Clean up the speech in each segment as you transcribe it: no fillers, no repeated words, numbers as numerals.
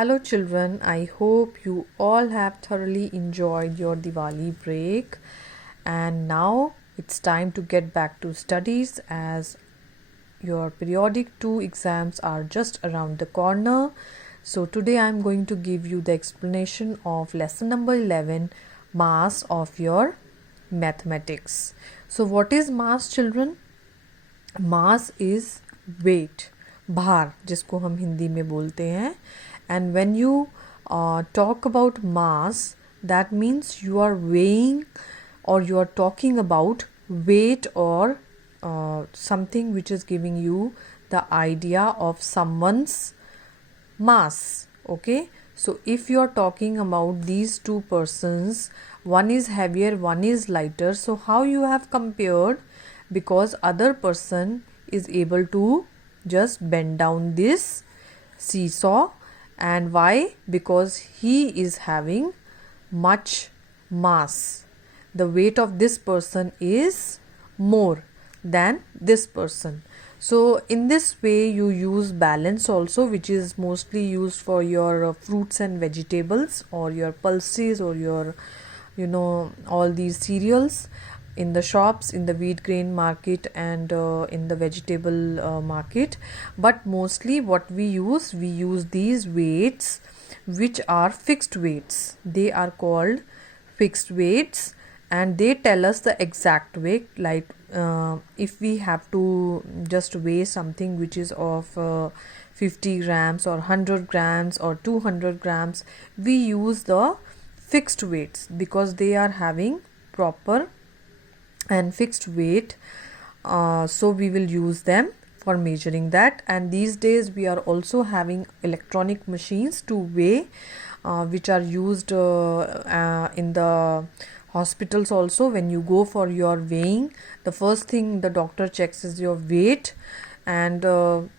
Hello children, I hope you all have thoroughly enjoyed your Diwali break and now it's time to get back to studies as your periodic 2 exams are just around the corner. So today I am going to give you the explanation of lesson number 11, mass of your mathematics. So what is mass children? Mass is weight, भार जिसको हम हिंदी में बोलते हैं. And when you talk about mass, that means you are weighing or you are talking about weight or something which is giving you the idea of someone's mass. Okay, so if you are talking about these two persons, one is heavier, one is lighter, so how you have compared? Because other person is able to just bend down this seesaw. And why? Because he is having much mass. The weight of this person is more than this person. So in this way you use balance also, which is mostly used for your fruits and vegetables or your pulses or your all these cereals in the shops, in the wheat grain market and in the vegetable market. But mostly what we use these weights which are fixed weights. They are called fixed weights and they tell us the exact weight. Like if we have to just weigh something which is of 50 grams or 100 grams or 200 grams, we use the fixed weights because they are having proper and fixed weight, so we will use them for measuring that. And these days we are also having electronic machines to weigh, which are used in the hospitals also. When you go for your weighing, the first thing the doctor checks is your weight. And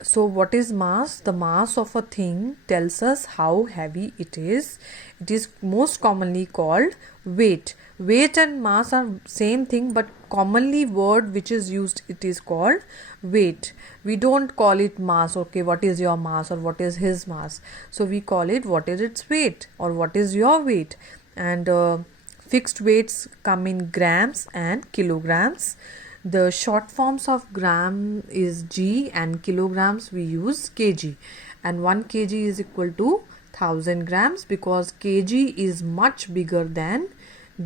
so what is mass? The mass of a thing tells us how heavy it is. It is most commonly called weight. Weight and mass are same thing, but commonly word which is used, it is called weight. We don't call it mass. Okay, what is your mass or what is his mass? So we call it what is its weight or what is your weight. And fixed weights come in grams and kilograms. The short forms of gram is G and kilograms we use kg. And 1 kg is equal to 1000 grams because kg is much bigger than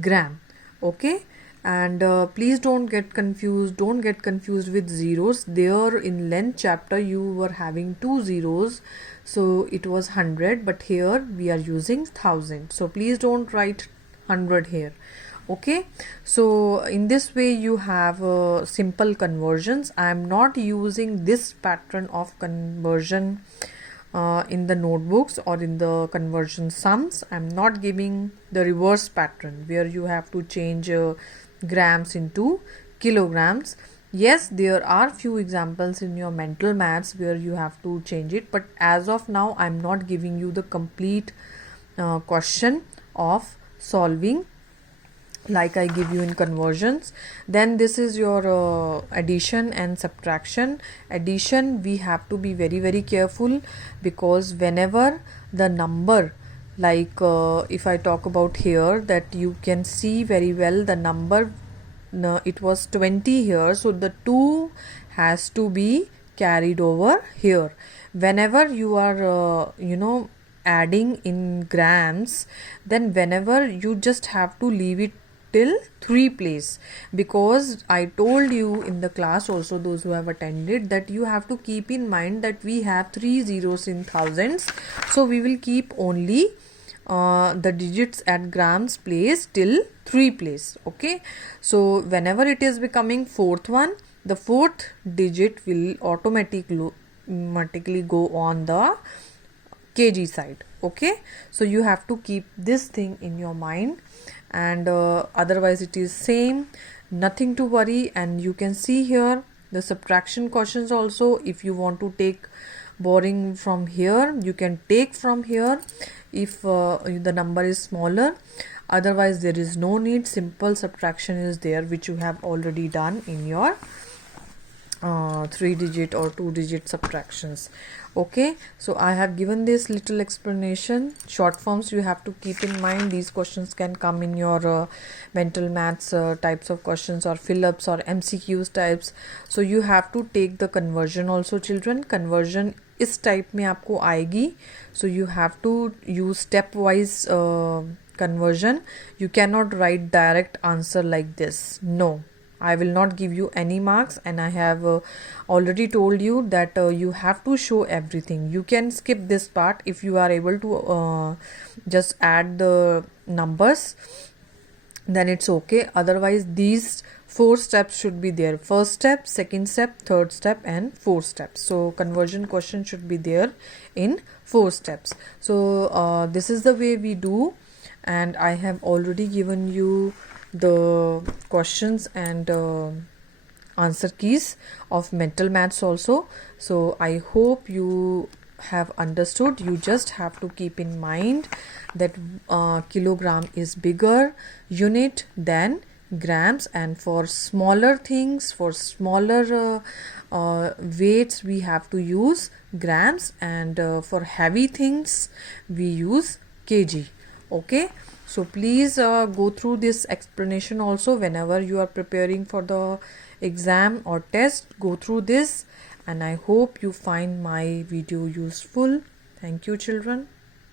gram. Okay, and please don't get confused with zeros. There in length chapter you were having 2 zeros, so it was 100, but here we are using 1000, so please don't write 100 here. Okay, so in this way you have simple conversions. I am not using this pattern of conversion in the notebooks or in the conversion sums. I am not giving the reverse pattern where you have to change grams into kilograms. Yes, there are few examples in your mental maths where you have to change it, but as of now I am not giving you the complete question of solving like I give you in conversions. Then this is your addition and subtraction. Addition, we have to be very careful because whenever the number, like if I talk about here, that you can see very well the number, it was 20 here, so the 2 has to be carried over here. Whenever you are adding in grams, then whenever you just have to leave it till 3 place, because I told you in the class also, those who have attended, that you have to keep in mind that we have 3 zeros in thousands, so we will keep only the digits at grams place till 3 place. Okay, so whenever it is becoming fourth one, the fourth digit will automatically go on the kg side. Okay, so you have to keep this thing in your mind, and otherwise it is same, nothing to worry. And you can see here the subtraction questions also. If you want to take borrowing from here, you can take from here if the number is smaller. Otherwise there is no need. Simple subtraction is there which you have already done in your 3 digit or 2 digit subtractions. Okay, so I have given this little explanation. Short forms you have to keep in mind. These questions can come in your mental maths types of questions, or fill-ups, or MCQs types. So you have to take the conversion also, children. Conversion इस type में आपको आएगी. So you have to use step wise conversion. You cannot write direct answer like this. No, I will not give you any marks, and I have already told you that you have to show everything. You can skip this part if you are able to just add the numbers, then it's okay. Otherwise, these 4 steps should be there. First step, second step, third step, and fourth step. So conversion question should be there in 4 steps. So this is the way we do, and I have already given you the questions and answer keys of mental maths also. So I hope you have understood. You just have to keep in mind that kilogram is bigger unit than grams, and for smaller things, for smaller weights, we have to use grams, and for heavy things we use kg. Okay, so please go through this explanation also whenever you are preparing for the exam or test. Go through this, and I hope you find my video useful. Thank you, children.